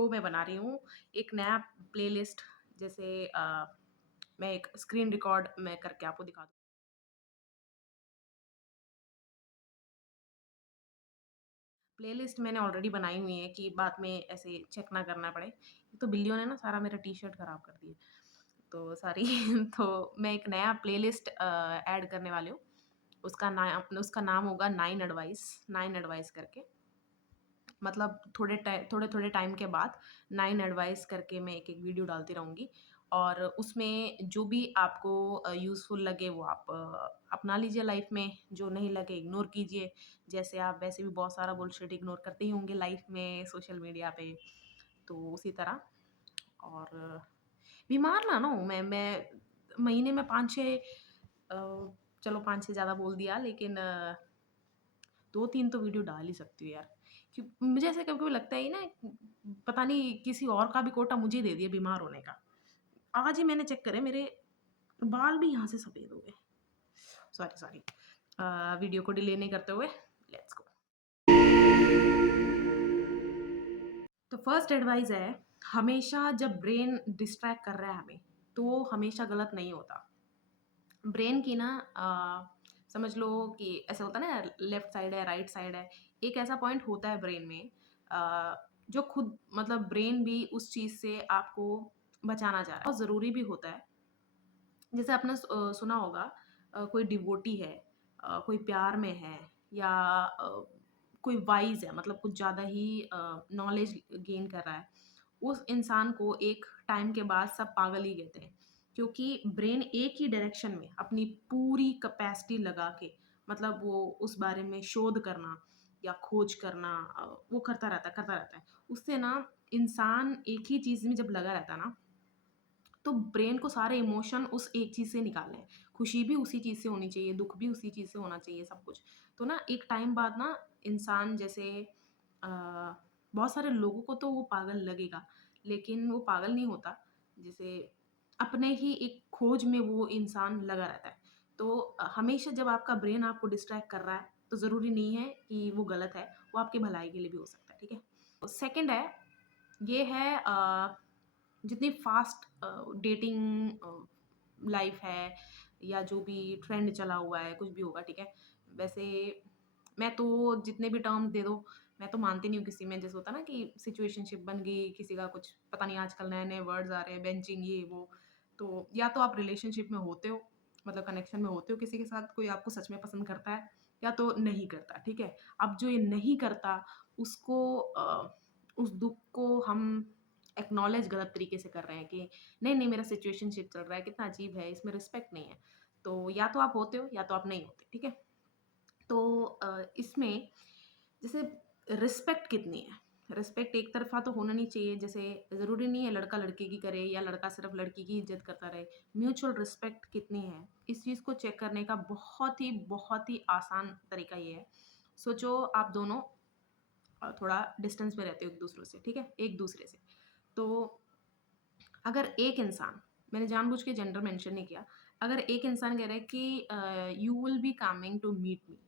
Video मैं बना रही हूँ, एक नया प्लेलिस्ट जैसे मैं एक स्क्रीन रिकॉर्ड मैं करके आपको दिखा दूँ। प्लेलिस्ट मैंने ऑलरेडी बनाई हुई है कि बाद में ऐसे चेक ना करना पड़े। तो बिल्लियों ने ना सारा मेरा टी-शर्ट खराब कर दिया। तो सॉरी तो मैं एक नया प्लेलिस्ट ऐड करने वाली हूँ। उसका नाम होगा 9 एडवाइस करके। मतलब थोड़े-थोड़े टाइम के बाद 9 एडवाइस करके मैं एक-एक वीडियो डालती रहूँगी और उसमें जो भी आपको यूज़फुल लगे वो आप अपना लीजिए लाइफ़ में, जो नहीं लगे इग्नोर कीजिए। जैसे आप वैसे भी बहुत सारा बुलशिट इग्नोर करते ही होंगे लाइफ़ में, सोशल मीडिया पे, तो उसी तरह। और बीमार ना ना हूँ मैं महीने में 5-6 चलो 5-6 ज़्यादा बोल दिया लेकिन 2-3 तो वीडियो डाल ही सकती हूँ यार। मुझे ऐसे कभी-कभी लगता है ना पता नहीं किसी और का भी कोटा मुझे ही दे दिया बीमार होने का। आज ही मैंने चेक करे मेरे बाल भी यहाँ से सफ़ेद हो गए। Sorry, sorry. वीडियो को डिले नहीं करते हुए लेट्स गो। तो फर्स्ट एडवाइस है, हमेशा जब ब्रेन डिस्ट्रैक्ट कर रहा है हमें, तो हमेशा गलत नहीं होता। ब्रेन की ना समझ लो कि ऐसा होता है ना लेफ्ट साइड है, राइट साइड है। एक ऐसा पॉइंट होता है ब्रेन में जो खुद मतलब ब्रेन भी उस चीज़ से आपको बचाना चाह रहा है। बहुत ज़रूरी भी होता है। जैसे आपने सुना होगा कोई डिवोटी है कोई प्यार में है या कोई वाइज़ है मतलब कुछ ज़्यादा ही नॉलेज गेन कर रहा है। उस इंसान को एक टाइम के बाद सब पागल ही कहते हैं क्योंकि ब्रेन एक ही डायरेक्शन में अपनी पूरी कैपेसिटी लगा के मतलब वो उस बारे में शोध करना या खोज करना वो करता रहता है। उससे ना इंसान एक ही चीज़ में जब लगा रहता है ना तो ब्रेन को सारे इमोशन उस एक चीज़ से निकालने हैं। खुशी भी उसी चीज़ से होनी चाहिए, दुःख भी उसी चीज़ से होना चाहिए, सब कुछ। तो ना एक टाइम बाद ना इंसान जैसे अ, बहुत सारे लोगों को तो वो पागल लगेगा, लेकिन वो पागल नहीं होता। जैसे अपने ही एक खोज में वो इंसान लगा रहता है। तो हमेशा जब आपका ब्रेन आपको डिस्ट्रैक्ट कर रहा है, तो ज़रूरी नहीं है कि वो गलत है, वो आपकी भलाई के लिए भी हो सकता है, ठीक है? सेकंड है, ये है जितनी फास्ट डेटिंग लाइफ है या जो भी ट्रेंड चला हुआ है कुछ भी होगा ठीक है वैसे मैं तो जितने भी टर्म दे दो मैं तो मानती नहीं हूँ किसी में जैसे होता ना कि सिचुएशनशिप बन गई किसी का कुछ पता नहीं आजकल नए नए वर्ड्स आ रहे हैं बेंचिंग ये वो तो या तो आप रिलेशनशिप में होते हो मतलब कनेक्शन में होते हो किसी के साथ कोई आपको सच में पसंद करता है या तो नहीं करता ठीक है अब जो ये नहीं करता उसको उस दुख को हम एक्नॉलेज गलत तरीके से कर रहे हैं कि नहीं नहीं मेरा सिचुएशनशिप चल रहा है कितना अजीब है इसमें रिस्पेक्ट नहीं है तो या तो आप होते हो या तो आप नहीं होते ठीक है तो इसमें जैसे रिस्पेक्ट कितनी है रिस्पेक्ट एक तरफा तो होना नहीं चाहिए जैसे ज़रूरी नहीं है लड़का लड़के की करे या लड़का सिर्फ लड़की की इज्जत करता रहे म्यूचुअल रिस्पेक्ट कितनी है इस चीज़ को चेक करने का बहुत ही आसान तरीका ये है सोचो आप दोनों थोड़ा डिस्टेंस में रहते हो एक दूसरे से ठीक है एक दूसरे से तो अगर एक इंसान मैंने जानबूझ के जेंडर मेंशन नहीं किया अगर एक इंसान कह रहा है कि you will be coming to meet me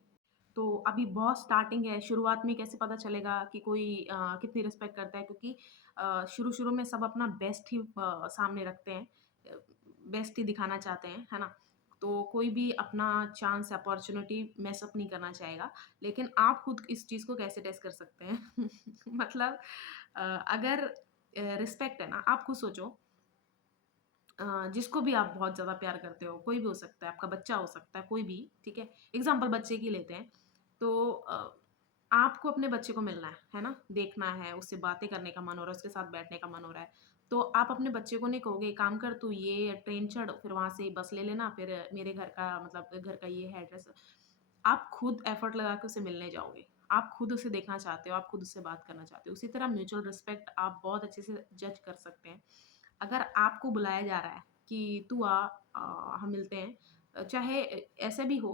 तो अभी बहुत स्टार्टिंग है शुरुआत में कैसे पता चलेगा कि कोई कितनी रिस्पेक्ट करता है क्योंकि शुरू शुरू में सब अपना बेस्ट ही सामने रखते हैं बेस्ट ही दिखाना चाहते हैं है ना तो कोई भी अपना चांस अपॉर्चुनिटी मैसअप नहीं करना चाहेगा लेकिन आप खुद इस चीज़ को कैसे टेस्ट कर सकते हैं मतलब अगर रिस्पेक्ट है ना आप खुद सोचो जिसको भी आप बहुत ज़्यादा प्यार करते हो, कोई भी हो सकता है, आपका बच्चा हो सकता है, कोई भी, ठीक है? एग्ज़ाम्पल बच्चे की लेते हैं, तो आपको अपने बच्चे को मिलना है ना? देखना है, उससे बातें करने का मन हो रहा है, उसके साथ बैठने का मन हो रहा है, तो आप अपने बच्चे को नहीं कहोगे, "एक काम कर, तू ये ट्रेन चढ़, फिर वहाँ से बस ले लेना, फिर मेरे घर का मतलब घर का ये है एड्रेस।" आप खुद एफ़र्ट लगा के उसे मिलने जाओगे। आप खुद उसे देखना चाहते हो, आप खुद उससे बात करना चाहते हो। उसी तरह म्यूचुअल रिस्पेक्ट आप बहुत अच्छे से जज कर सकते हैं। अगर आपको बुलाया जा रहा है कि तू आ हम मिलते हैं चाहे ऐसे भी हो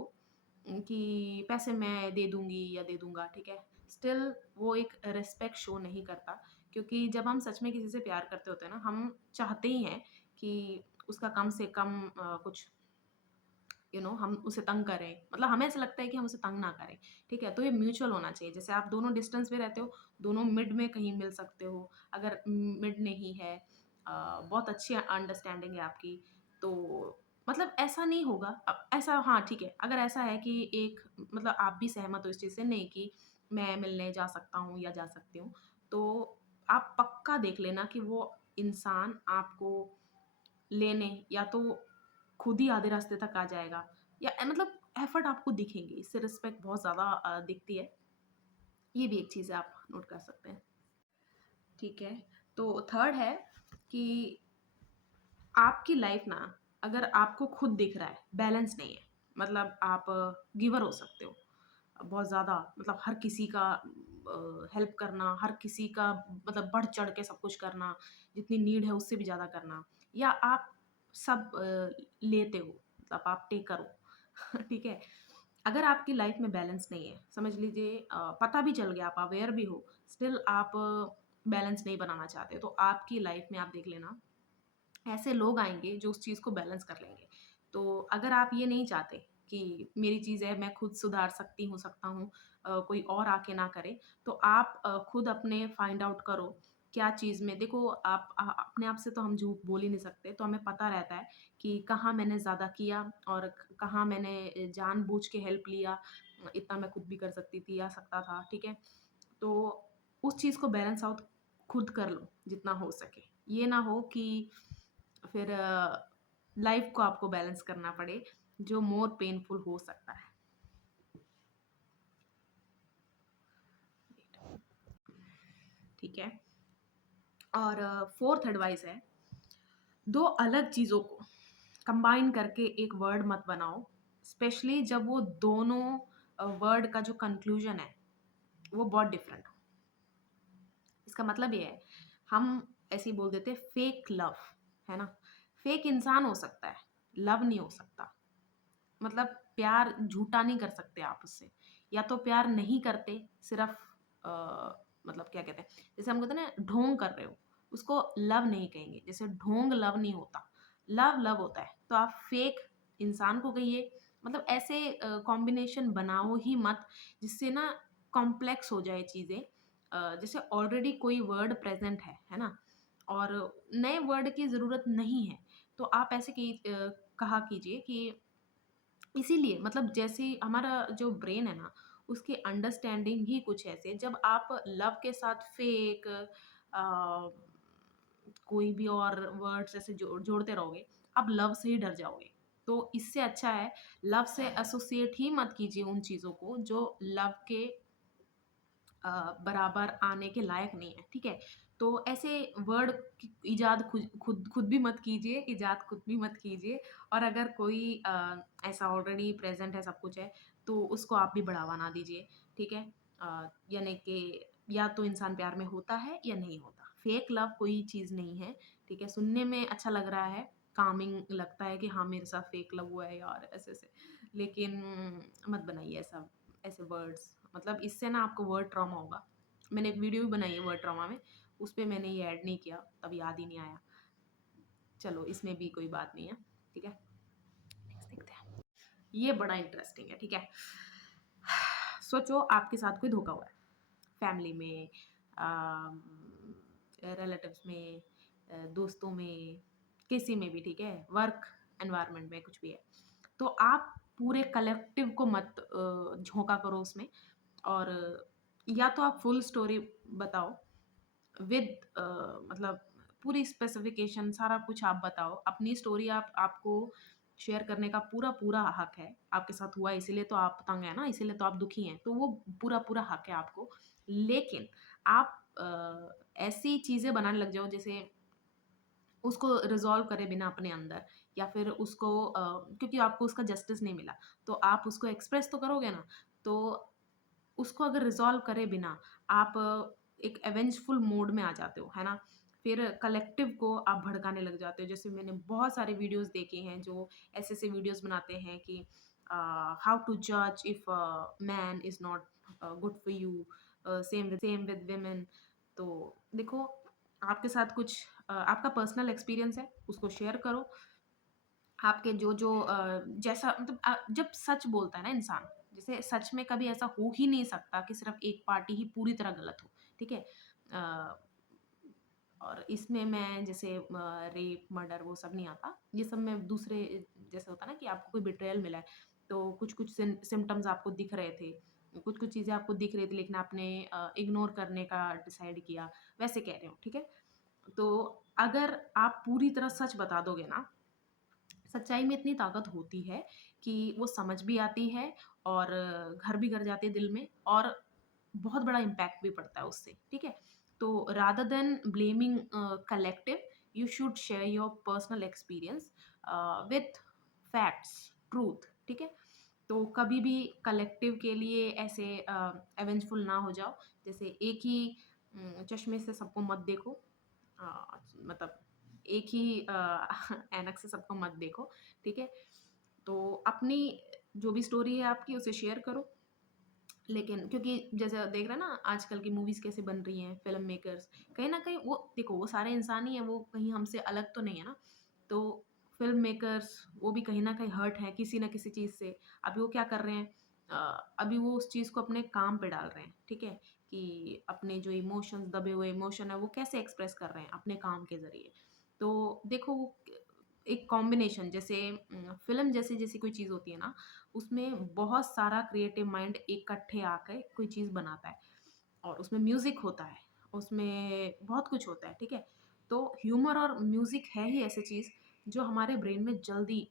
कि पैसे मैं दे दूँगी या दे दूँगा, ठीक है? स्टिल वो एक रिस्पेक्ट शो नहीं करता क्योंकि जब हम सच में किसी से प्यार करते होते हैं ना, हम चाहते ही हैं कि उसका कम से कम कुछ हम उसे तंग करें, मतलब हमें ऐसा लगता है कि हम उसे तंग ना करें, ठीक है? तो ये म्यूचुअल होना चाहिए। जैसे आप दोनों डिस्टेंस में रहते हो, दोनों मिड में कहीं मिल सकते हो। अगर मिड नहीं है, बहुत अच्छी अंडरस्टैंडिंग है आपकी, तो मतलब ऐसा नहीं होगा। ऐसा, हाँ ठीक है, अगर ऐसा है कि एक मतलब आप भी सहमत हो इस चीज़ से, नहीं कि मैं मिलने जा सकता हूँ या जा सकती हूँ, तो आप पक्का देख लेना कि वो इंसान आपको लेने या तो खुद ही आधे रास्ते तक आ जाएगा, या मतलब एफर्ट आपको दिखेंगे, इससे रिस्पेक्ट बहुत ज़्यादा दिखती है। ये भी एक चीज़ है, आप नोट कर सकते हैं। ठीक है, तो थर्ड है कि आपकी लाइफ ना, अगर आपको खुद दिख रहा है बैलेंस नहीं है, मतलब आप गिवर हो सकते हो बहुत ज़्यादा, मतलब हर किसी का हेल्प करना, हर किसी का मतलब बढ़ चढ़ के सब कुछ करना, जितनी नीड है उससे भी ज़्यादा करना, या आप सब लेते हो, मतलब आप टेकर हो ठीक है। अगर आपकी लाइफ में बैलेंस नहीं है, समझ लीजिए पता भी चल गया, आप अवेयर भी हो, स्टिल आप बैलेंस नहीं बनाना चाहते, तो आपकी लाइफ में आप देख लेना ऐसे लोग आएँगे जो उस चीज़ को बैलेंस कर लेंगे। तो अगर आप ये नहीं चाहते कि मेरी चीज़ है, मैं खुद सुधार सकता हूँ, कोई और आके ना करे, तो आप खुद अपने फाइंड आउट करो, क्या चीज़ में देखो, आप अपने आप से तो हम झूठ बोल ही नहीं सकते, तो हमें पता रहता है कि कहाँ मैंने ज़्यादा किया और कहाँ मैंने जानबूझ के हेल्प लिया, इतना मैं खुद भी कर सकती थी या सकता था, ठीक है? तो उस चीज़ को बैलेंस आउट खुद कर लो जितना हो सके। ये ना हो कि फिर लाइफ को आपको बैलेंस करना पड़े, जो मोर पेनफुल हो सकता है। ठीक है? और फोर्थ एडवाइस है, दो अलग चीज़ों को कंबाइन करके एक वर्ड मत बनाओ, स्पेशली जब वो दोनों वर्ड का जो कंक्लूजन है, वो बहुत डिफरेंट हो। इसका मतलब ये है, हम ऐसे ही बोल देते हैं फेक लव, है ना? फेक इंसान हो सकता है, लव नहीं हो सकता। मतलब प्यार झूठा नहीं कर सकते आप उससे, या तो प्यार नहीं करते, सिर्फ मतलब क्या कहते हैं, जैसे हम कहते हैं ना ढोंग कर रहे हो, उसको लव नहीं कहेंगे। जैसे ढोंग लव नहीं होता, लव लव होता है। तो आप फेक इंसान को कहिए, मतलब ऐसे कॉम्बिनेशन बनाओ ही मत जिससे ना कॉम्प्लेक्स हो जाए चीज़ें। जैसे ऑलरेडी कोई वर्ड प्रेजेंट है ना, और नए वर्ड की ज़रूरत नहीं है, तो आप ऐसे कहा कीजिए कि इसीलिए, मतलब जैसे हमारा जो ब्रेन है ना, उसकी अंडरस्टैंडिंग ही कुछ ऐसे, जब आप लव के साथ फेक कोई भी और वर्ड्स ऐसे जोड़ते रहोगे, आप लव से ही डर जाओगे। तो इससे अच्छा है, लव से एसोसिएट ही मत कीजिए उन चीज़ों को जो लव के बराबर आने के लायक नहीं है, ठीक है? तो ऐसे वर्ड की इजाद खुद खुद खुद भी मत कीजिए, इजाद खुद भी मत कीजिए, और अगर कोई ऐसा ऑलरेडी प्रेज़ेंट है, सब कुछ है, तो उसको आप भी बढ़ावा ना दीजिए, ठीक है? यानी कि या तो इंसान प्यार में होता है या नहीं होता। फेक लव कोई चीज़ नहीं है, ठीक है? सुनने में अच्छा लग रहा है, कामिंग लगता है कि हाँ, मेरे साथ फेक लव हुआ है यार, ऐसे-ऐसे। लेकिन मत बनाइए ऐसा, ऐसे वर्ड्स, मतलब इससे ना आपको वर्ड ट्रॉमा होगा। मैंने एक वीडियो भी बनाई है वर्ड ट्रॉमा में, उस पे मैंने ये ऐड नहीं किया, तब याद ही नहीं आया। चलो इसमें भी कोई बात नहीं है, ठीक है? नेक्स्ट देखते हैं। ये बड़ा इंटरेस्टिंग है, ठीक है? सोचो आपके साथ कोई धोखा हुआ है, फैमिली में, अम, रिलेटिव्स में, दोस्तों में, किसी में भी, ठीक है? वर्क एनवायरनमेंट में कुछ भी है। तो आप पूरे कलेक्टिव को मत झोंका करो उसमें, और या तो आप फुल स्टोरी बताओ विद मतलब पूरी स्पेसिफिकेशन, सारा कुछ आप बताओ अपनी स्टोरी, आपको शेयर करने का पूरा पूरा हक है। आपके साथ हुआ है, इसीलिए तो आप तंग है ना, इसीलिए तो आप दुखी हैं, तो वो पूरा पूरा हक है आपको। लेकिन आप ऐसी चीज़ें बनाने लग जाओ जैसे उसको रिज़ॉल्व करे बिना अपने अंदर, या फिर उसको क्योंकि आपको उसका जस्टिस नहीं मिला, तो आप उसको एक्सप्रेस तो करोगे ना, तो उसको अगर रिज़ॉल्व करे बिना आप एक एवेंजफुल मोड में आ जाते हो, है ना? फिर कलेक्टिव को आप भड़काने लग जाते हो। जैसे मैंने बहुत सारे वीडियोज़ देखे हैं जो ऐसे-ऐसे वीडियोज़ बनाते हैं कि हाउ टू जज if man is not good for you, same with women. तो देखो, आपके साथ कुछ आपका पर्सनल एक्सपीरियंस है, उसको शेयर करो, आपके जो जैसा मतलब जब सच बोलता है ना इंसान, जैसे सच में कभी ऐसा हो ही नहीं सकता कि सिर्फ़ एक पार्टी ही पूरी तरह गलत हो, ठीक है? अ, और इसमें मैं जैसे रेप, मर्डर वो सब नहीं आता। ये सब में दूसरे जैसे होता है ना कि आपको कोई बिट्रेयल मिला है, तो कुछ-कुछ सिम्पटम्स आपको दिख रहे थे, कुछ-कुछ चीज़ें आपको दिख रही थी लेकिन आपने इग्नोर करने का डिसाइड किया, वैसे कह रही हूँ, ठीक है? तो अगर आप पूरी तरह सच बता दोगे ना, सच्चाई में इतनी ताकत होती है कि वो समझ भी आती है और घर भी कर जाती है दिल में और बहुत बड़ा इम्पैक्ट भी पड़ता है उससे, ठीक है? तो rather than blaming collective, you should share your personal experience with facts, truth, ठीक है? तो कभी भी कलेक्टिव के लिए ऐसे एवेंजफुल ना हो जाओ, जैसे एक ही चश्मे से सबको मत देखो, मतलब एक ही ऐनक से सबको मत देखो, ठीक है? तो अपनी जो भी स्टोरी है आपकी उसे शेयर करो, लेकिन क्योंकि जैसे देख रहे हैं ना आजकल की मूवीज़ कैसे बन रही हैं, फ़िल्म मेकर्स, कहीं न कहीं वो देखो वो सारे इंसान ही हैं, वो कहीं हमसे अलग तो नहीं है ना। तो फ़िल्म मेकर्स वो भी कहीं न कहीं हर्ट हैं किसी न किसी चीज़ से। अभी वो क्या कर रहे हैं, अभी वो उस चीज़ को अपने काम पे डाल रहे हैं, ठीक है? कि अपने जो इमोशंस दबे हुए इमोशन है वो कैसे एक्सप्रेस कर रहे हैं अपने काम के ज़रिए। तो देखो वो एक कॉम्बिनेशन जैसे फ़िल्म जैसी जैसी कोई चीज़ होती है ना, उसमें बहुत सारा क्रिएटिव माइंड इकट्ठे आके कोई चीज़ बनाता है और उसमें म्यूज़िक होता है, उसमें बहुत कुछ होता है, ठीक है? तो ह्यूमर और म्यूज़िक है ही ऐसी चीज़ जो हमारे ब्रेन में जल्दी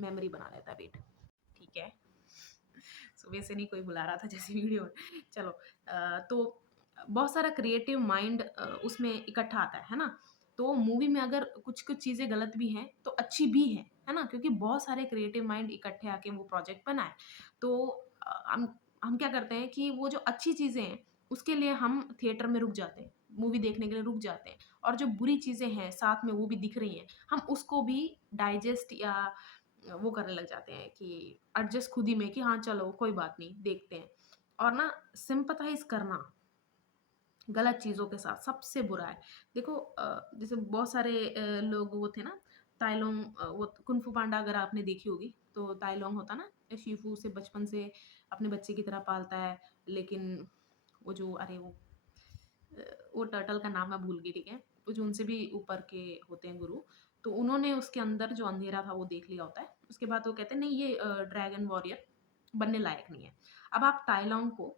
मेमोरी बना लेता है वेट, ठीक है? सुबह से नहीं कोई बुला रहा था जैसे वीडियो में। चलो तो बहुत सारा क्रिएटिव माइंड उसमें इकट्ठा आता है ना? तो मूवी में अगर कुछ-कुछ चीज़ें गलत भी हैं, तो अच्छी भी हैं, है ना? क्योंकि बहुत सारे क्रिएटिव माइंड इकट्ठे आके वो प्रोजेक्ट बना है। तो हम क्या करते हैं कि वो जो अच्छी चीज़ें हैं, उसके लिए हम थिएटर में रुक जाते हैं, मूवी देखने के लिए रुक जाते हैं और जो बुरी चीज़ें हैं, साथ में वो भी दिख रही हैं, हम उसको भी डाइजेस्ट या वो करने लग जाते हैं कि एडजस्ट खुद ही में कि हाँ, चलो कोई बात नहीं, देखते हैं। और ना सिम्पैथाइज़ करना गलत चीज़ों के साथ सबसे बुरा है। देखो जैसे बहुत सारे लोग वो थे ना ताइलोंग, वो कुंग फू पांडा अगर आपने देखी होगी, तो ताइलोंग होता ना, शिफू उसे बचपन से अपने बच्चे की तरह पालता है, लेकिन वो जो अरे वो टर्टल का नाम मैं भूल गई, ठीक है? वो जो उनसे भी ऊपर के होते हैं गुरु, तो उन्होंने उसके अंदर जो अंधेरा था वो देख लिया होता है। उसके बाद वो कहते हैं नहीं ये ड्रैगन वॉरियर बनने लायक नहीं है। अब आप ताइ लॉन्ग को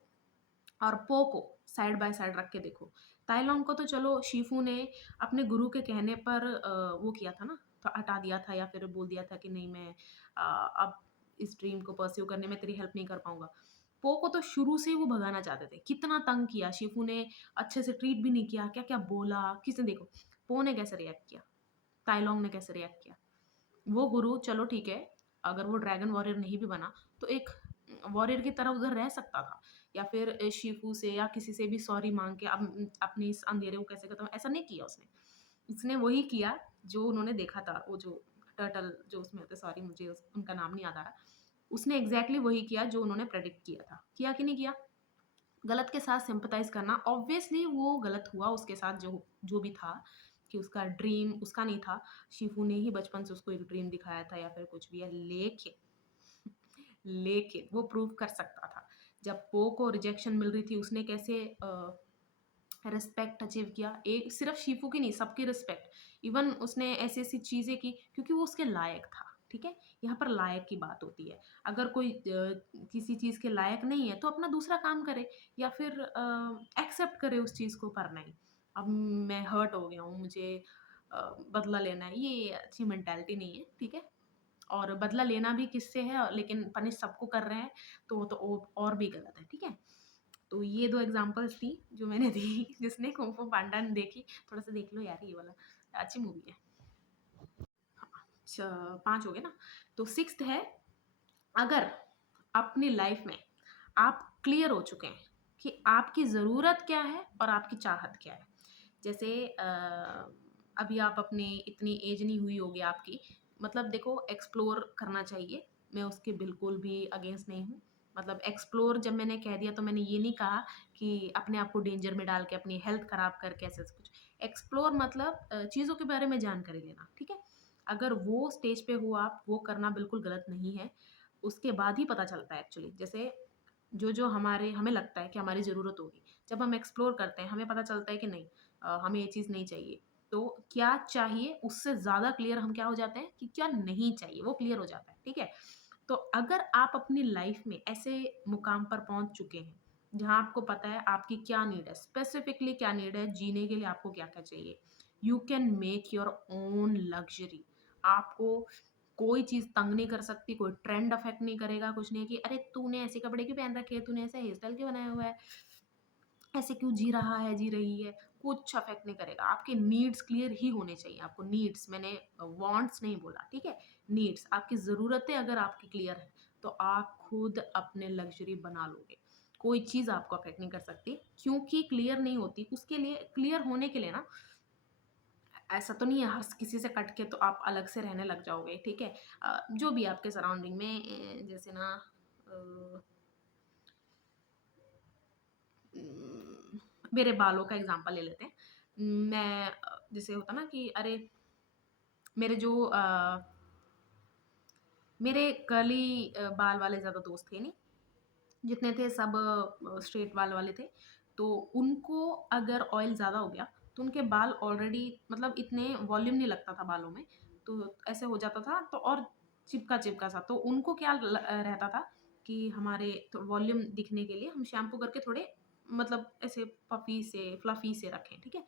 और पो को साइड बाय साइड रख के देखो। ताइ लॉन्ग को तो चलो शिफू ने अपने गुरु के कहने पर वो किया था ना, तो हटा दिया था या फिर बोल दिया था कि नहीं मैं अब इस ड्रीम को परस्यू करने में तेरी हेल्प नहीं कर पाऊँगा। पो को तो शुरू से ही वो भगाना चाहते थे। कितना तंग किया शिफू ने, अच्छे से ट्रीट भी नहीं किया, क्या-क्या बोला, किसने देखो पो ने कैसे रिएक्ट किया, ताइ लॉन्ग ने कैसे रिएक्ट किया। वो गुरु चलो ठीक है, अगर वो ड्रैगन वॉरियर नहीं भी बना, तो एक वॉरियर की तरह उधर रह सकता था या फिर शिफू से या किसी से भी सॉरी माँग के अपनी इस अंधेरे को कैसे खत्म ऐसा नहीं किया उसने। उसने वही किया जो उन्होंने देखा था, वो जो टर्टल जो उसमें होते सॉरी मुझे उनका नाम नहीं याद आ रहा। उसने एग्ज़ैक्टली वही किया जो उन्होंने प्रेडिक्ट किया था। किया कि नहीं किया? गलत के साथ सिम्पैथाइज़ करना ऑब्वियसली वो गलत हुआ उसके साथ जो जो भी था कि उसका ड्रीम उसका नहीं था। शिफू ने ही बचपन से उसको एक ड्रीम दिखाया था या फिर कुछ भी है, लेकिन वो प्रूव कर सकता था। जब पो को रिजेक्शन मिल रही थी उसने कैसे रिस्पेक्ट अचीव किया, एक सिर्फ शीफू की नहीं सबकी रिस्पेक्ट, इवन उसने ऐसी ऐसी चीज़ें की क्योंकि वो उसके लायक था, ठीक है? यहाँ पर लायक की बात होती है। अगर कोई किसी चीज़ के लायक नहीं है तो अपना दूसरा काम करे या फिर एक्सेप्ट करे उस चीज़ को, पर नहीं अब मैं हर्ट हो गया हूँ, मुझे बदला लेना है, ये अच्छी मेंटालिटी नहीं है, ठीक है? और बदला लेना भी किससे है लेकिन पनिश सबको कर रहे हैं, तो वो तो और भी गलत है, ठीक है? तो ये 2 एग्ज़ाम्पल्स थी जो मैंने दी। जिसने कुंग फू पांडा नहीं देखी, थोड़ा-सा देख लो यार ये वाला, अच्छी मूवी है। च 5 हो गए ना, तो 6th है, अगर अपनी लाइफ़ में आप क्लियर हो चुके हैं कि आपकी ज़रूरत क्या है और आपकी चाहत क्या है। जैसे अभी आप अपनी इतनी एज नहीं हुई होगी आपकी, मतलब देखो एक्सप्लोर करना चाहिए, मैं उसके बिल्कुल भी अगेंस्ट नहीं हूँ। मतलब एक्सप्लोर जब मैंने कह दिया तो मैंने ये नहीं कहा कि अपने आप को डेंजर में डाल के अपनी हेल्थ खराब करके ऐसा कुछ। एक्सप्लोर मतलब चीज़ों के बारे में जानकारी लेना, ठीक है? अगर वो स्टेज पे हो आप, वो करना बिल्कुल गलत नहीं है। उसके बाद ही पता चलता है एक्चुअली। जैसे जो हमारे हमें लगता है कि हमारी ज़रूरत होगी, जब हम एक्सप्लोर करते हैं, हमें पता चलता है कि नहीं हमें ये चीज़ नहीं चाहिए। तो क्या चाहिए उससे ज़्यादा क्लियर हम क्या हो जाते हैं कि क्या नहीं चाहिए, वो क्लियर हो जाता है, ठीक है? तो अगर आप अपनी लाइफ में ऐसे मुकाम पर पहुँच चुके हैं, जहाँ आपको पता है आपकी क्या नीड है, स्पेसिफिकली क्या नीड है, जीने के लिए आपको क्या-क्या चाहिए। You can make your own luxury. आपको कोई चीज़ तंग नहीं कर सकती, कोई ट्रेंड अफ़ेक्ट नहीं करेगा, कुछ नहीं कि अरे तूने ऐसे कपड़े क्यों पहन रखे हैं, तूने ऐसा हेयर स्टाइल क्यों बनाया हुआ है, ऐसे क्यों जी रहा है, जी रही है, कुछ अफ़ेक्ट नहीं करेगा। आपके नीड्स क्लियर ही होने चाहिए, आपको नीड्स मैंने वांट्स नहीं बोला, ठीक है? नीड्स आपकी ज़रूरतें अगर आपकी क्लियर हैं, तो आप खुद अपने लग्ज़री बना लोगे। कोई चीज़ आपको अफ़ेक्ट नहीं कर सकती, क्योंकि क्लियर नहीं होती, उसके लिए क्लियर होने के लिए ना ऐसा तो नहीं है हर किसी से कट के तो आप अलग से रहने लग जाओगे, ठीक है? जो भी आपके सराउंडिंग में जैसे ना अ, मेरे बालों का एग्ज़ाम्पल ले लेते हैं। मैं जैसे होता ना कि अरे मेरे जो मेरे कर्ली बाल वाले ज़्यादा दोस्त थे नहीं, जितने थे सब स्ट्रेट बाल वाले थे। तो उनको अगर ऑयल ज़्यादा हो गया, तो उनके बाल ऑलरेडी मतलब इतने वॉल्यूम नहीं लगता था बालों में, तो ऐसे हो जाता था तो और चिपका-चिपका सा। तो उनको क्या रहता था कि हमारे तो वॉल्यूम दिखने के लिए हम शैम्पू करके थोड़े मतलब ऐसे पफ़ी से, फ्लफ़ी से रखें, ठीक है?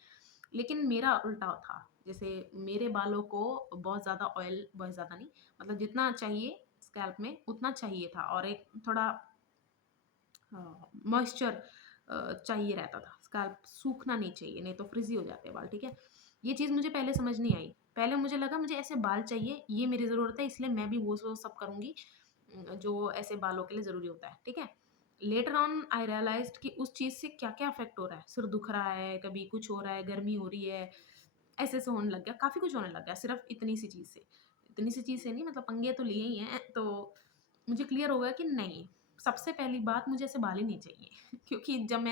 लेकिन मेरा उल्टा था, जैसे मेरे बालों को बहुत ज़्यादा ऑयल बहुत ज़्यादा नहीं, मतलब जितना चाहिए स्कैल्प में उतना चाहिए था और एक थोड़ा मॉइस्चर चाहिए रहता था। स्काल्प सूखना नहीं चाहिए, नहीं तो फ्रिज़ी हो जाते हैं बाल, ठीक है? ये चीज़ मुझे पहले समझ नहीं आई। पहले मुझे लगा मुझे ऐसे बाल चाहिए, ये मेरी ज़रूरत है इसलिए मैं भी वो सब करूँगी जो ऐसे बालों के लिए ज़रूरी होता है, ठीक है? लेटर ऑन आई रियलाइज़्ड कि उस चीज़ से क्या-क्या इफ़ेक्ट हो रहा है। सिर दुख रहा है, कभी कुछ हो रहा है, गर्मी हो रही है, ऐसे-ऐसे होने लग गया, काफ़ी कुछ होने लग गया सिर्फ़ इतनी सी चीज़ से। इतनी सी चीज़ से नहीं मतलब पंगे तो लिए ही हैं, तो मुझे क्लियर हो गया कि नहीं, सबसे पहली बात मुझे ऐसे बाल ही नहीं चाहिए क्योंकि जब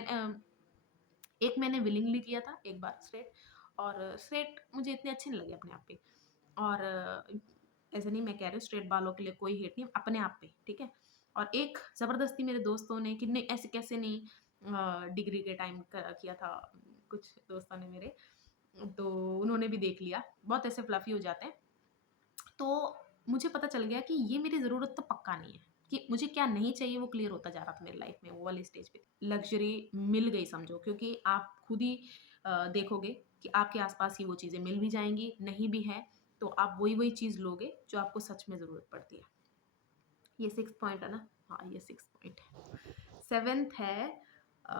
एक मैंने विलिंगली किया था एक बार स्ट्रेट और स्ट्रेट मुझे इतने अच्छे नहीं लगे अपने आप पे और ऐसा नहीं मैं कह रही हूँ स्ट्रेट बालों के लिए कोई हेट नहीं, अपने आप पे, ठीक है? और एक ज़बरदस्ती मेरे दोस्तों ने कि नहीं ऐसे कैसे नहीं डिग्री के टाइम क किया था कुछ दोस्तों ने मेरे, तो उन्होंने भी देख लिया, बहुत ऐसे फ्लफ़ी हो जाते हैं। तो मुझे पता चल गया कि ये मेरी ज़रूरत तो पक्का नहीं है, कि मुझे क्या नहीं चाहिए वो क्लियर होता जा रहा था मेरी लाइफ में वो वाली स्टेज पे। लग्ज़री मिल गई समझो क्योंकि आप खुद ही देखोगे कि आपके आस-पास ही वो चीज़ें मिल भी जाएँगी, नहीं भी है तो आप वही-वही चीज़ लोगे जो आपको सच में ज़रूरत पड़ती है। ये 6 पॉइंट है ना? हाँ, ये 6 पॉइंट है। 7th है अ,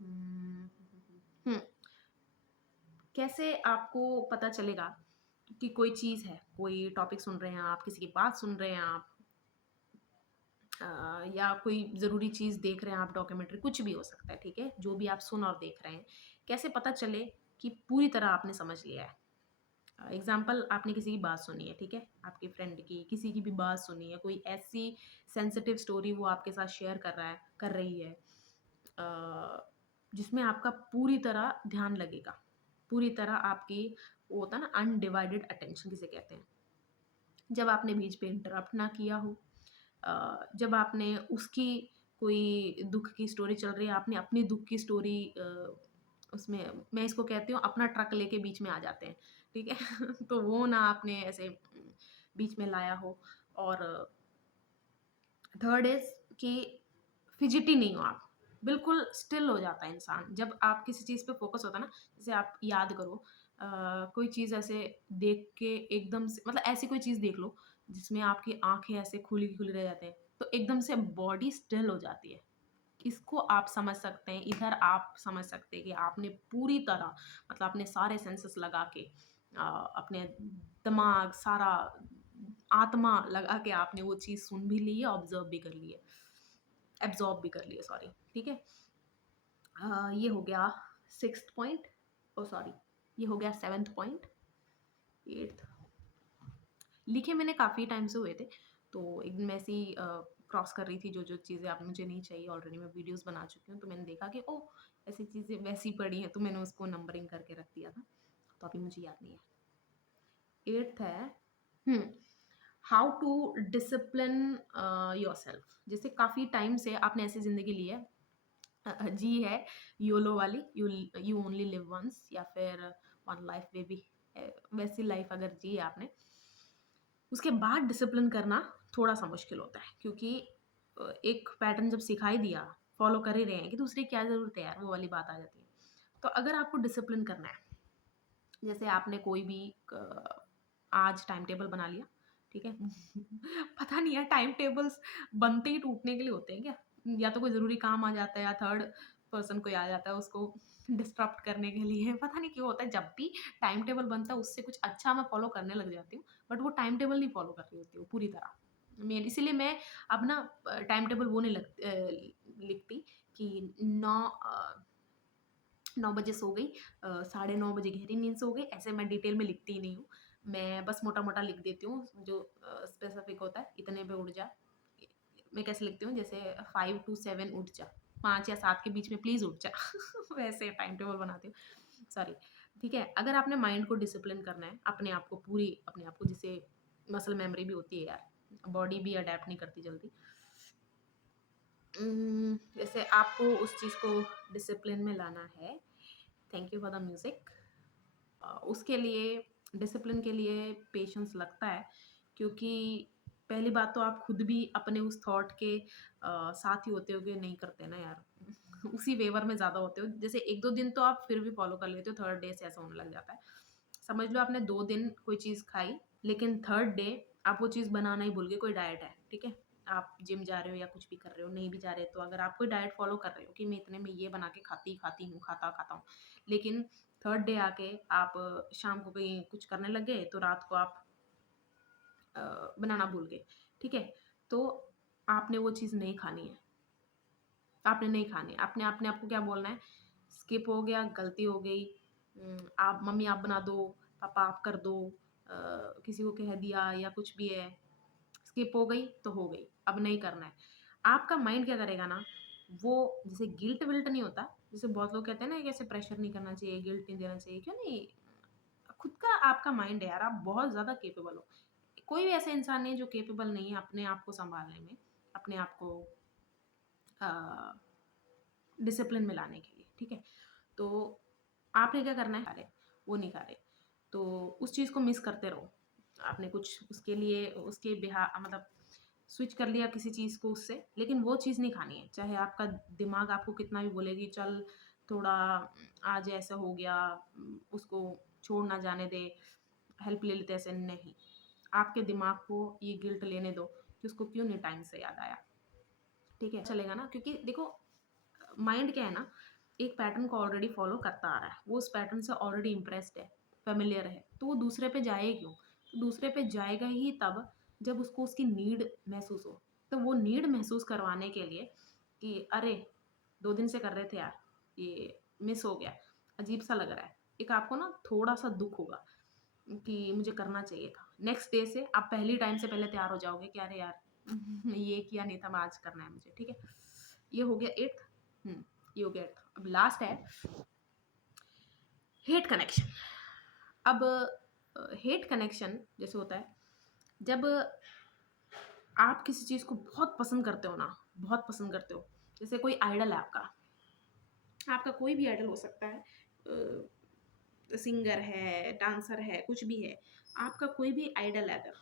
हुँ, हुँ, कैसे आपको पता चलेगा कि कोई चीज़ है, कोई टॉपिक सुन रहे हैं आप, किसी की बात सुन रहे हैं आप या कोई ज़रूरी चीज़ देख रहे हैं आप डॉक्यूमेंट्री, कुछ भी हो सकता है, ठीक है? जो भी आप सुन और देख रहे हैं, कैसे पता चले कि पूरी तरह आपने समझ लिया है? एग्ज़ाम्पल आपने किसी की बात सुनी है, ठीक है? आपके फ्रेंड की, किसी की भी बात सुनी है, कोई ऐसी सेंसिटिव स्टोरी वो आपके साथ शेयर कर रहा है कर रही है जिसमें आपका पूरी तरह ध्यान लगेगा, पूरी तरह आपकी वो होता है ना अनडिवाइडेड अटेंशन जिसे कहते हैं। जब आपने बीच पे इंटरप्ट ना किया हो जब आपने उसकी कोई दुःख की स्टोरी चल रही है, आपने अपनी दुःख की स्टोरी उसमें मैं इसको कहती हूँ अपना ट्रक लेके बीच में आ जाते हैं, ठीक है? तो वो ना आपने ऐसे बीच में लाया हो और थर्ड इज़ कि फिजिटी नहीं हो आप, बिल्कुल स्टिल हो जाता है इंसान। जब आप किसी चीज़ पे फ़ोकस होता है ना, जैसे आप याद करो कोई चीज़ ऐसे देख के एकदम से मतलब ऐसी कोई चीज़ देख लो, जिसमें आपकी आँखें ऐसे खुली की खुली रह जाते हैं, तो एकदम से बॉडी स्टिल हो जाती है। इसको आप समझ सकते हैं, इधर आप समझ सकते हैं कि आपने पूरी तरह मतलब अपने सारे सेंसेस लगा के अपने दिमाग सारा आत्मा लगा के आपने वो चीज़ सुन भी ली है, ऑब्ज़र्व भी कर ली है, एब्ज़ॉर्ब भी कर ली है सॉरी, ठीक है? ये हो गया 6th पॉइंट ओह सॉरी ये हो गया 7th पॉइंट, 8th लिखे मैंने काफ़ी टाइम से हुए थे, तो एक दिन मैं ऐसे ही क्रॉस कर रही थी जो-जो चीज़ें अब मुझे नहीं चाहिए ऑलरेडी मैं वीडियोज़ बना चुकी हूँ, तो मैंने देखा कि ओह! ऐसी चीज़ें वैसी पड़ी हैं, तो मैंने उसको नंबरिंग करके रख दिया था, तो अभी मुझे याद नहीं है। 8th है हुँ, हाउ टू डिसिप्लिन योरसेल्फ। जैसे काफ़ी टाइम से आपने ऐसी ज़िंदगी ली है, जी है, योलो वाली, यू ओनली लिव वन्स, या फिर वन लाइफ बेबी, वैसी लाइफ अगर जी है आपने, उसके बाद डिसिप्लिन करना थोड़ा-सा मुश्किल होता है, क्योंकि एक पैटर्न जब सिखा ही दिया, फॉलो कर ही रहे हैं कि दूसरी क्या ज़रूरत है यार, वो वाली बात आ जाती है। तो अगर आपको डिसिप्लिन करना है, जैसे आपने कोई भी आज टाइम टेबल बना लिया, ठीक है? पता नहीं यार, टाइम टेबल्स बनते ही टूटने के लिए होते हैं क्या? या तो कोई ज़रूरी काम आ जाता है, या थर्ड पर्सन कोई आ जाता है उसको डिस्टर्ब करने के लिए, पता नहीं क्यों होता है। जब भी टाइम टेबल बनता है उससे कुछ अच्छा मैं फ़ॉलो करने लग जाती हूँ, बट वो टाइम टेबल नहीं फ़ॉलो कर रही होती हूँ पूरी तरह। इसीलिए मैं अब ना टाइम टेबल वो नहीं लिखती कि 9 बजे सो गई, साढ़े 9 बजे गहरी नींद सो गई, ऐसे मैं डिटेल में लिखती ही नहीं हूँ। मैं बस मोटा-मोटा लिख देती हूँ, जो स्पेसिफिक होता है, इतने पे उठ जा। मैं कैसे लिखती हूँ, जैसे 5 टू 7 उठ जा, 5 या 7 के बीच में प्लीज़ उठ जा। वैसे टाइम टेबल बनाती हूँ, सॉरी। ठीक है, अगर आपने माइंड को डिसिप्लिन करना है, अपने आप को, जिसे मसल मेमोरी भी होती है यार, बॉडी भी अडैप्ट नहीं करती जल्दी। जैसे आपको उस चीज़ को डिसिप्लिन में लाना है, thank you for the music. उसके लिए, डिसिप्लिन के लिए पेशेंस लगता है, क्योंकि पहली बात तो आप खुद भी अपने उस थॉट के साथ ही होते हो कि नहीं करते ना यार। उसी वेवर में ज़्यादा होते हो। जैसे 1-2 दिन तो आप फिर भी फ़ॉलो कर लेते हो, थर्ड डे से ऐसा होने लग जाता है। समझ लो आपने 2 दिन कोई चीज़ खाई, लेकिन थर्ड डे आप वो चीज़ बनाना ही भूल गए, कोई डाइट है, ठीक है? आप जिम जा रहे हो या कुछ भी कर रहे हो, नहीं भी जा रहे तो अगर आप कोई डाइट फ़ॉलो कर रहे हो कि मैं इतने में ये बना के खाती हूँ, खाता हूँ, लेकिन थर्ड डे आके आप शाम को कहीं कुछ करने लग गए, तो रात को आप बनाना भूल गए, ठीक है? तो आपने वो चीज़ नहीं खानी है, आपने नहीं खानी है। आपने अपने आप को क्या बोलना है, स्किप हो गया, गलती हो गई, आप मम्मी आप बना दो, पापा आप कर दो, किसी को कह दिया या कुछ भी है, स्किप हो गई तो हो गई, अब नहीं करना है। आपका माइंड क्या करेगा ना, वो जैसे गिल्ट विल्ट नहीं होता, जैसे बहुत लोग कहते हैं ना कि ऐसे प्रेशर नहीं करना चाहिए, गिल्ट नहीं देना चाहिए, क्यों नहीं? खुद का आपका माइंड है यार, आप बहुत ज़्यादा कैपेबल हो। कोई भी ऐसा इंसान नहीं है जो कैपेबल नहीं है अपने आप को सँभालने में, अपने आप को अ, डिसिप्लिन में लाने के लिए, ठीक है? तो आपने क्या करना है, खा रहे, वो नहीं खा रहे, तो उस चीज़ को मिस करते रहो। आपने कुछ उसके लिए उसके मतलब स्विच कर लिया किसी चीज़ को उससे, लेकिन वो चीज़ नहीं खानी है। चाहे आपका दिमाग आपको कितना भी बोले कि चल थोड़ा आज ऐसा हो गया, उसको छोड़ ना जाने दे, हेल्प ले लेते, ऐसे नहीं। आपके दिमाग को ये गिल्ट लेने दो कि उसको क्यों नहीं टाइम से याद आया, ठीक है? चलेगा ना, क्योंकि देखो माइंड क्या है ना, एक पैटर्न को ऑलरेडी फॉलो करता आ रहा है, वो उस पैटर्न से ऑलरेडी इम्प्रेस्ड है, फेमिलियर है, तो वो दूसरे पे जाए क्यों? दूसरे पे जाएगा ही तब जब उसको उसकी नीड महसूस हो। तो वो नीड महसूस करवाने के लिए कि अरे 2 दिन से कर रहे थे यार, ये मिस हो गया, अजीब सा लग रहा है, एक आपको ना थोड़ा सा दुख होगा कि मुझे करना चाहिए था। नेक्स्ट डे से आप पहली टाइम से पहले तैयार हो जाओगे कि अरे यार ये किया नहीं था, मैं आज करना है मुझे, ठीक है? ये हो गया 8th। ये हो गया 8th। अब लास्ट है हेट कनेक्शन। अब हेट कनेक्शन जैसे होता है, जब आप किसी चीज़ को बहुत पसंद करते हो ना, बहुत पसंद करते हो, जैसे कोई आइडल है आपका, आपका कोई भी आइडल हो सकता है, सिंगर है, डांसर है, कुछ भी है, आपका कोई भी आइडल है, अगर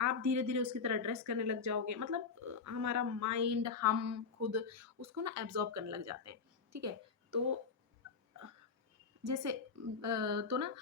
आप धीरे-धीरे उसकी तरह ड्रेस करने लग जाओगे, मतलब हमारा माइंड, हम खुद उसको ना एब्ज़ॉर्ब करने लग जाते हैं, ठीक है? तो जैसे तो ना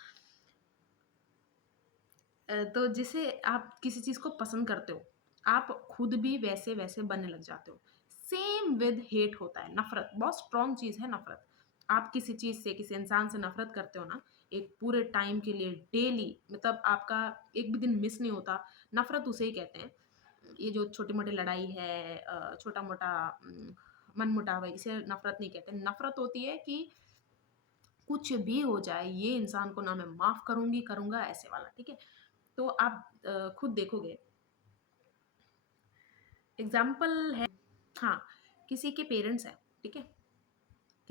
तो जैसे आप किसी चीज़ को पसंद करते हो, आप खुद भी वैसे-वैसे बनने लग जाते हो। सेम विद हेट होता है, नफ़रत, बहुत स्ट्रॉन्ग चीज़ है नफ़रत। आप किसी चीज़ से, किसी इंसान से नफ़रत करते हो ना, एक पूरे टाइम के लिए डेली, मतलब आपका एक भी दिन मिस नहीं होता, नफ़रत उसे ही कहते हैं। ये जो छोटी-मोटी लड़ाई है, छोटा-मोटा मनमुटाव है, इसे नफ़रत नहीं कहते। नफ़रत होती है कि कुछ भी हो जाए, ये इंसान को ना मैं माफ़ करूँगी, करूँगा, ऐसे वाला, ठीक है? तो आप खुद देखोगे, एग्ज़ाम्पल है, हाँ, किसी के पेरेंट्स हैं, ठीक है?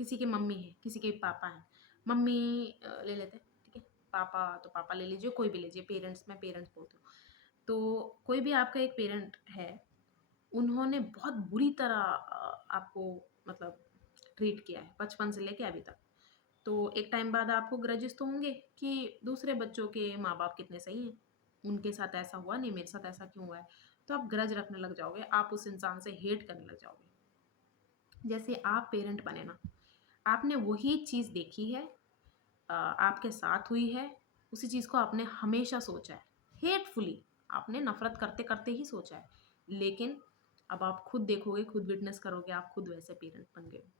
किसी की मम्मी है, किसी के पापा हैं। मम्मी ले लेते हैं, ठीक है? पापा तो पापा ले लीजिए, कोई भी लीजिए, पेरेंट्स, मैं पेरेंट्स बोलती हूँ। तो कोई भी आपका एक पेरेंट है, उन्होंने बहुत बुरी तरह आपको मतलब ट्रीट किया है बचपन से लेके अभी तक। तो एक टाइम बाद आपको ग्रजेस तो होंगे कि दूसरे बच्चों के माँ-बाप कितने सही हैं। उनके साथ ऐसा हुआ नहीं, मेरे साथ ऐसा क्यों हुआ है? तो आप ग्रज रखने लग जाओगे, आप उस इंसान से हेट करने लग जाओगे। जैसे आप पेरेंट बने ना, आपने वही चीज़ देखी है, आपके साथ हुई है, उसी चीज़ को आपने हमेशा सोचा है, हेटफुली आपने नफ़रत करते-करते ही सोचा है। लेकिन अब आप खुद देखोगे, खुद विटनेस करोगे, आप खुद वैसे पेरेंट बन गए हो।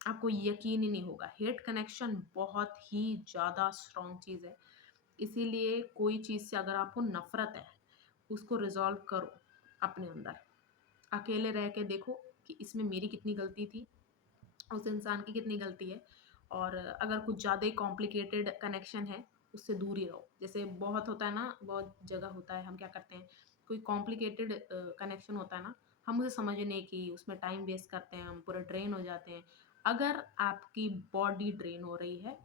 आपको यकीन ही नहीं होगा। हेट कनेक्शन बहुत ही ज़्यादा स्ट्रॉन्ग चीज़ है। इसीलिए कोई चीज़ से अगर आपको नफ़रत है, उसको रिज़ॉल्व करो अपने अंदर। अकेले रह के देखो कि इसमें मेरी कितनी गलती थी, उस इंसान की कितनी गलती है, और अगर कुछ ज़्यादा ही कॉम्प्लिकेटेड कनेक्शन है, उससे दूर ही रहो। जैसे बहुत होता है ना, बहुत जगह होता है, हम क्या करते हैं, कोई कॉम्प्लिकेटेड कनेक्शन होता है ना, हम उसे समझने की उसमें टाइम वेस्ट करते हैं, हम पूरा ड्रेन हो जाते हैं। अगर आपकी बॉडी ड्रेन हो रही है,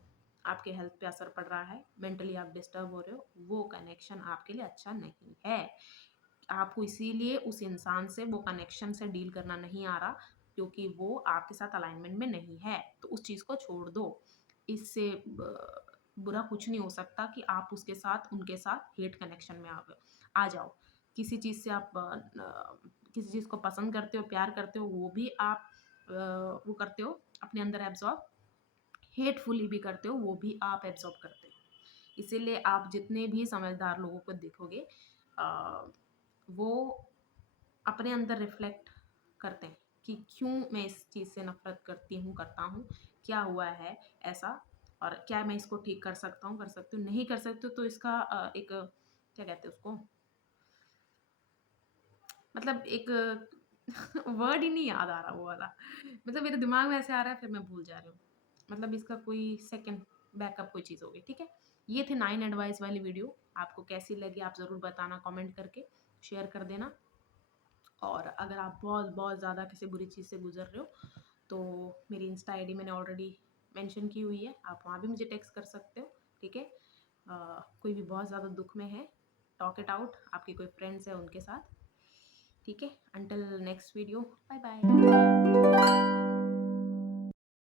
आपके हेल्थ पे असर पड़ रहा है, मेंटली आप डिस्टर्ब हो रहे हो, वो कनेक्शन आपके लिए अच्छा नहीं है। आपको इसीलिए उस इंसान से, वो कनेक्शन से डील करना नहीं आ रहा, क्योंकि वो आपके साथ अलाइनमेंट में नहीं है। तो उस चीज़ को छोड़ दो। इससे बुरा कुछ नहीं हो सकता कि आप उसके साथ, उनके साथ हेट कनेक्शन में आ जाओ। किसी चीज़ से आप किसी चीज़ को पसंद करते हो, प्यार करते हो, वो भी आप वो करते हो अपने अंदर एब्ज़ॉर्ब, हेटफुली भी करते हो, वो भी आप एब्ज़ॉर्ब करते हो। इसीलिए आप जितने भी समझदार लोगों को देखोगे, अ, वो अपने अंदर रिफ्लेक्ट करते हैं कि क्यों मैं इस चीज़ से नफ़रत करता हूँ, क्या हुआ है ऐसा, और क्या मैं इसको ठीक कर सकता हूँ, कर सकती हूँ, नहीं कर सकती हूँ, तो इसका एक क्या कहते हैं उसको, मतलब एक वर्ड ही नहीं याद आ रहा वो वाला, मतलब मेरे दिमाग में ऐसे आ रहा है, फिर मैं भूल जा रही हूँ। मतलब इसका कोई सेकंड बैकअप कोई चीज़ होगी, ठीक है? ये थे 9 एडवाइस वाली वीडियो। आपको कैसी लगी आप ज़रूर बताना कमेंट करके, शेयर कर देना। और अगर आप बहुत बहुत ज़्यादा किसी बुरी चीज़ से गुज़र रहे हो, तो मेरी इंस्टा आईडी मैंने ऑलरेडी मेंशन की हुई है, आप वहाँ भी मुझे टेक्स्ट कर सकते हो, ठीक है? कोई भी बहुत ज़्यादा दुःख में है, टॉक इट आउट आपके कोई फ्रेंड्स हैं उनके साथ, ठीक है? Until next video, bye bye.